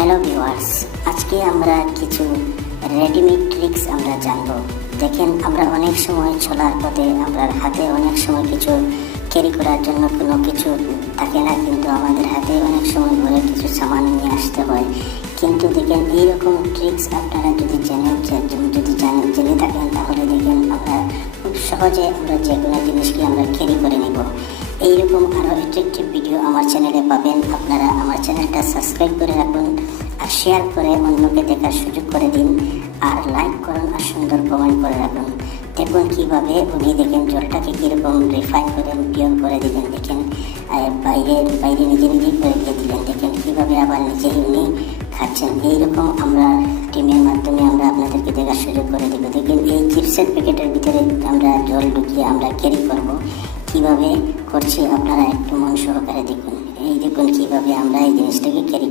Hello viewers, আজকে আমরা কিছু রেডিমেড ট্রিক্স আমরা জানবো। দেখেন, আমরা অনেক সময় চলার পথে আমরা হাতে অনেক সময় কিছু ক্যারি করার জন্য কোনো কিছু থাকে না, কিন্তু আমাদের হাতে অনেক সময় ঘরে কিছু সামান নিয়ে আসতে হয়। কিন্তু দেখেন, এইরকম ট্রিক্স আপনারা যদি জেনে থাকেন, তাহলে দেখেন আমরা খুব সহজে আমরা যে কোনো জিনিসকে আমরা ক্যারি করে নেব। এইরকম আরও অ্যাট্রাকটিভ ভিডিও আমার চ্যানেলে পাবেন। আপনারা আমার চ্যানেলটা সাবস্ক্রাইব করে রাখুন, আর শেয়ার করে অন্যকে দেখার সুযোগ করে দিন, আর লাইক করুন, আর সুন্দর কমেন্ট করে রাখুন। দেখুন কীভাবে উনি দেখেন জলটাকে কীরকম রিফাইন করে পিওর করে দিলেন। দেখেন বাইরে নিজেই করে দিয়ে দিলেন। দেখেন কীভাবে আবার নিজেই উনি খাচ্ছেন। এইরকম আমরা টিমের মাধ্যমে আমরা আপনাদেরকে দেখার সুযোগ করে দেবো। দেখেন এই চিপসের প্যাকেটের ভিতরে আমরা জল ঢুকিয়ে আমরা ক্যারি করব। কীভাবে করছি আপনারা একটু মন সহকারে দেখুন। এই দেখুন কীভাবে আমরা এই জিনিসটাকে ক্যারি